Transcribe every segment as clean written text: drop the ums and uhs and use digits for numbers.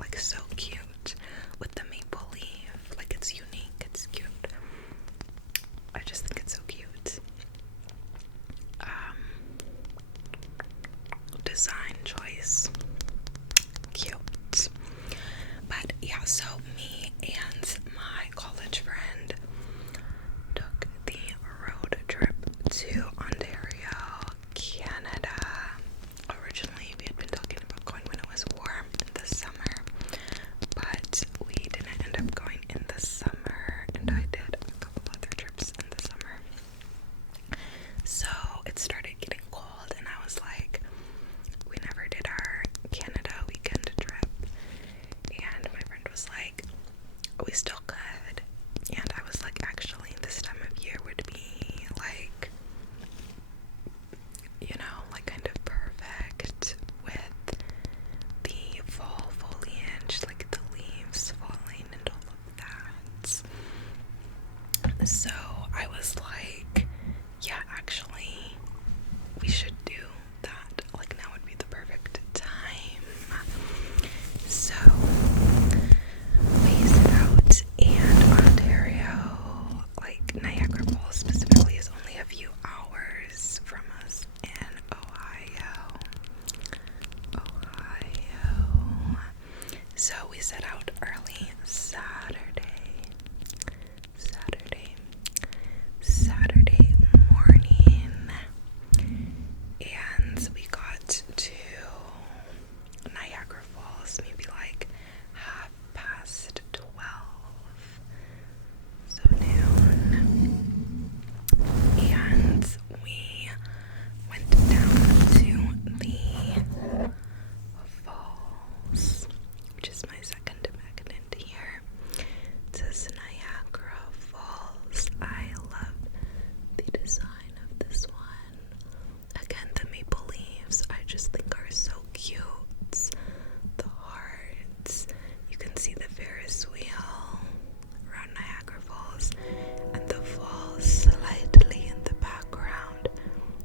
like so cute with the maple leaf. Like it's unique, it's cute. I just think it's so cute. Design choice, cute. But yeah, so me and my college friend took the road trip to Ontario, Canada. Originally, we had been talking about going when it was warm in the summer, but we didn't end up going in the summer, and I did a couple other trips in the summer. So it started getting cold, and I was like, we never did our Canada weekend trip, and my friend was like, we still could, and I was like, actually, this time of year would be like, you know, like kind of perfect with the fall foliage, like the leaves falling and all of that. So I was like, yeah, actually, we should do that. Like now would be the perfect time. So we set out, and Ontario, like Niagara Falls specifically, is only a few hours from us in Ohio. So we set out early Saturday morning, and we got to Niagara Falls maybe like 12:30, so noon, and we went down to the falls, which is my second magnet here. It says Niagara Falls. I love the design of this one. Again, the maple leaves I just think are so cute. The hearts. You can see the Ferris wheel around Niagara Falls, and the falls slightly in the background.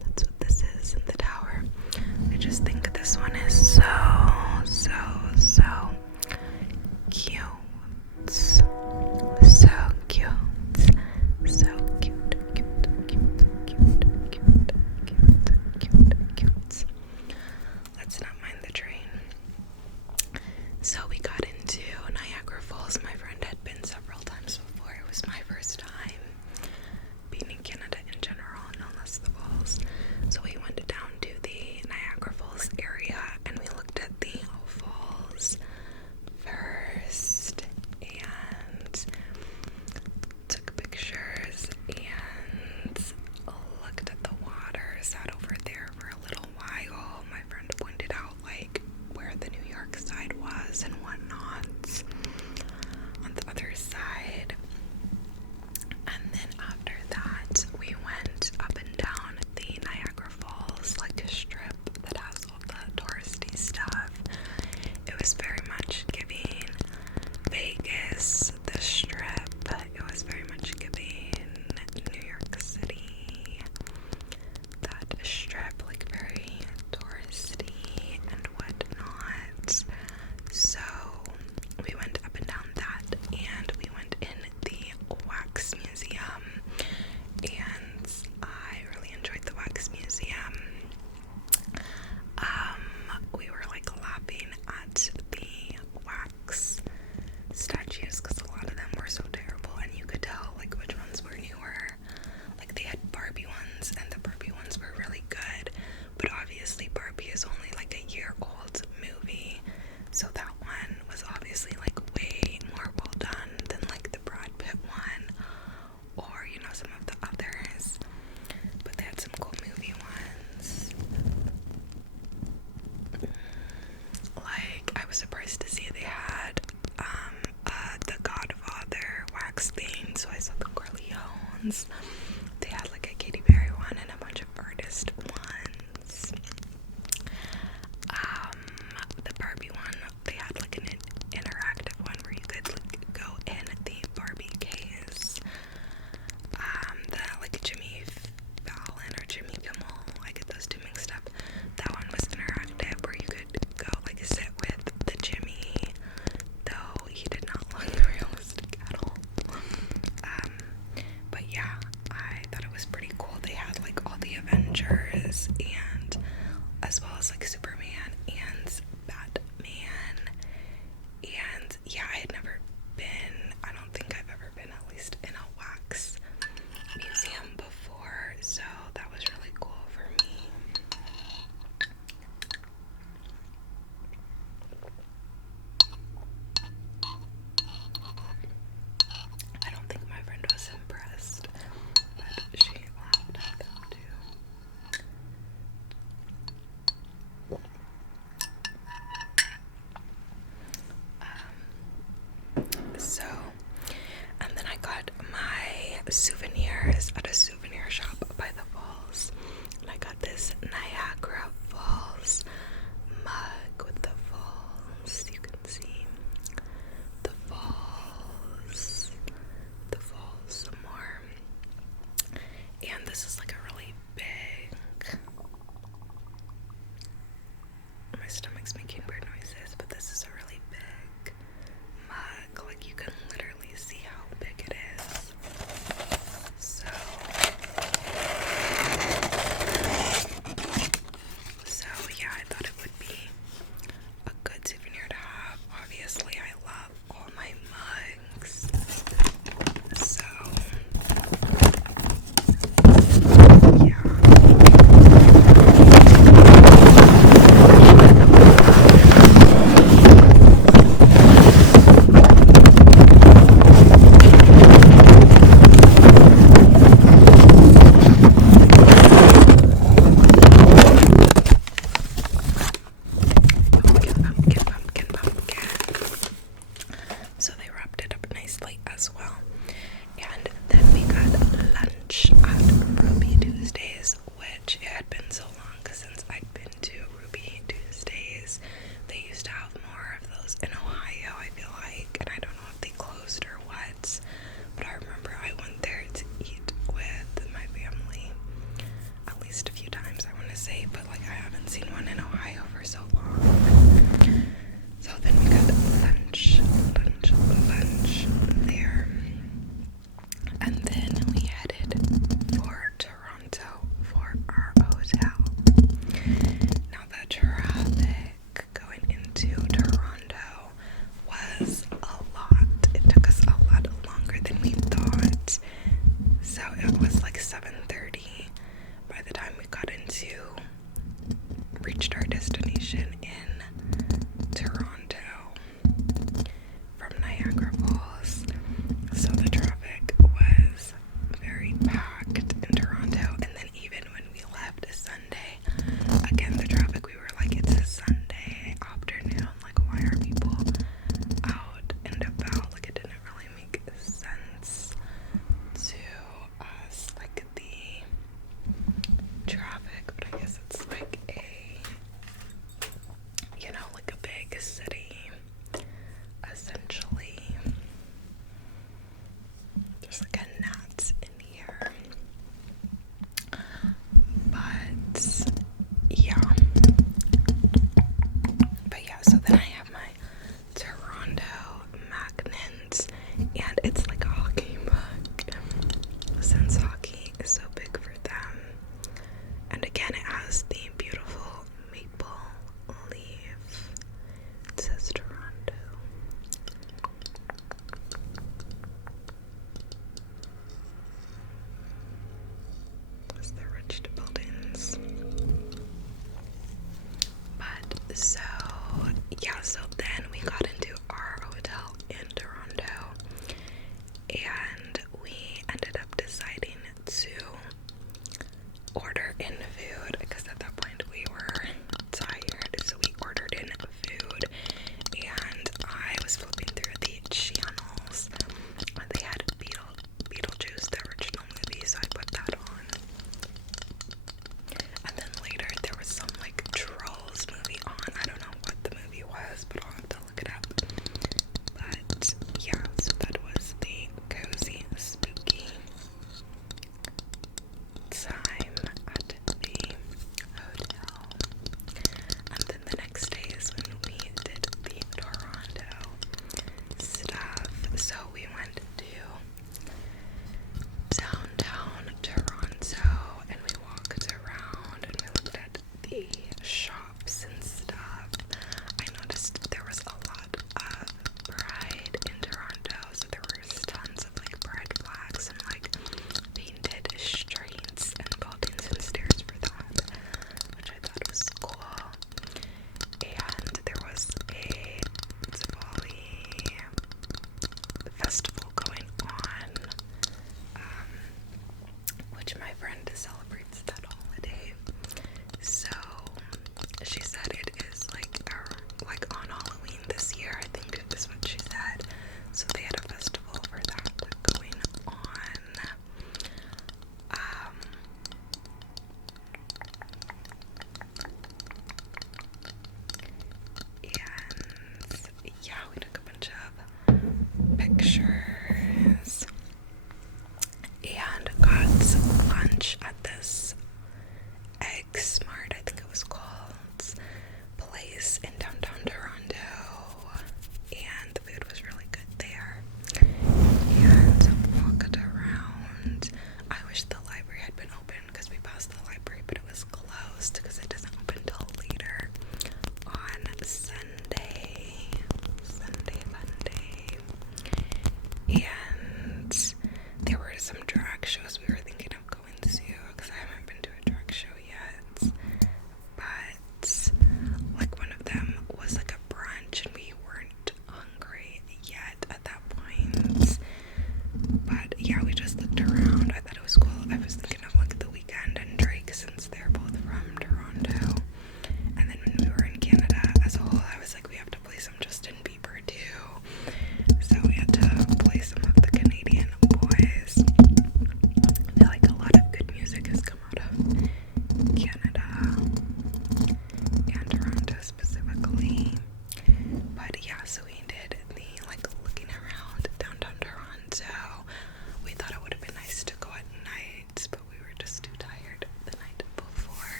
That's what this is in the tower. I just think this one is so cute. So cute. So cute. Let's not mind the train. So we got into Niagara Falls. My friend had been several times before. It was my first time being in Canada in general, no less the falls. So we went down to the Niagara Falls area, and we looked at the falls first and took pictures and looked at the water, sat over there for a little while. My friend pointed out like where the New York side was and whatnot on the other side. And then after that, we went up and down the Niagara Falls, like a strip that has all the touristy stuff. It was very much giving Vegas, the strip. It was very much giving New York City, that strip, like very touristy and whatnot. So we went up and down that, and we went in the wax museum, and I really enjoyed the wax museum. We were like laughing at the wax statues because a lot of them were so terrible, and you could tell like which ones were newer. Like they had Barbie ones, and the Barbie ones were really good, but obviously Barbie is only like a year-old movie, so that one was obviously like way more well done than like the Brad Pitt one, or you know, some of the others. But they had some cool movie ones. Like I was surprised to see they had the Godfather wax thing, so I saw the Corleones. They had like a Katy Perry one and a bunch of artist ones. The Barbie one, they had like an interactive one where you could like go in the Barbie case. The like Jimmy Fallon or Jimmy Kimmel, I get those two mixed up. That one was interactive where you could go like sit with the Jimmy souvenirs at a souvenir shop by the falls. And I got this Niagara Falls mug with the falls. You can see the falls, some more. And this is like a really big, my stomach's making weird noises, but this is a really big mug. Like, you can literally see how big it is. So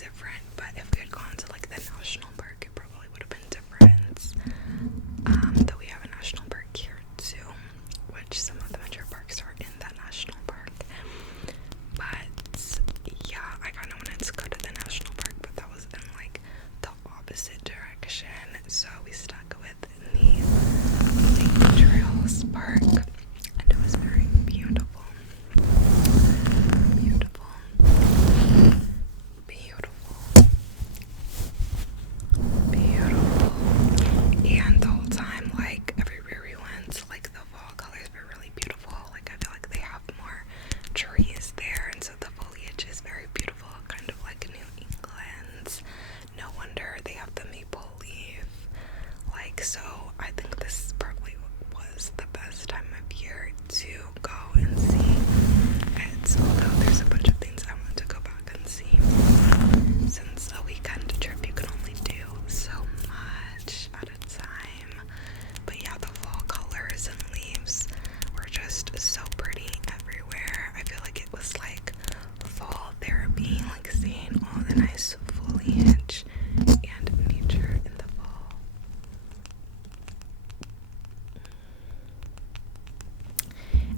different, but if we had gone to like the national park, it probably would have been different. Though we have a national park here too, which some of the metro parks are in that national park. But yeah, I kind of wanted to go to the national park, but that was in like the opposite direction, so we stuck with the Lake Trails Park, and it was very beautiful. Beautiful. Beautiful. Beautiful. And the whole time, like, everywhere we went, like, the fall colors were really beautiful. Like, I feel like they have more trees there, and so the foliage is very beautiful, kind of like New England. No wonder they have the maple leaf. Like, so I think this probably was the best time of year to go and see it, although there's a bunch of things I want to go back and see. Since a weekend trip, you can only do so much at a time. But yeah, the fall colors and leaves were just so pretty everywhere. I feel like it was like fall therapy, like seeing all the nice foliage and nature in the fall.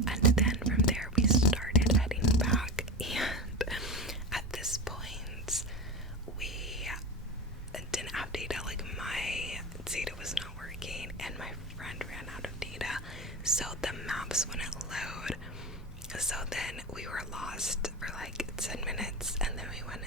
And then from there we started heading back, and at this point we didn't have data. Like, my data was not working and my friend ran out of data, so the maps wouldn't load. So then we were lost for like 10 minutes, and then we went